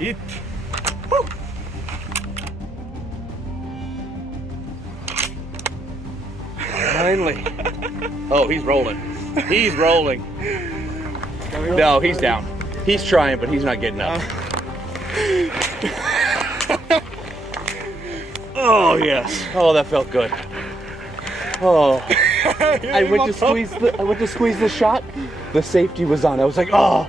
Eat. Woo. Finally. Oh, he's rolling. He's rolling. No, he's down. He's trying, but he's not getting up. Oh, yes. Oh, that felt good. Oh. I went to squeeze the shot. The safety was on. I was like, oh.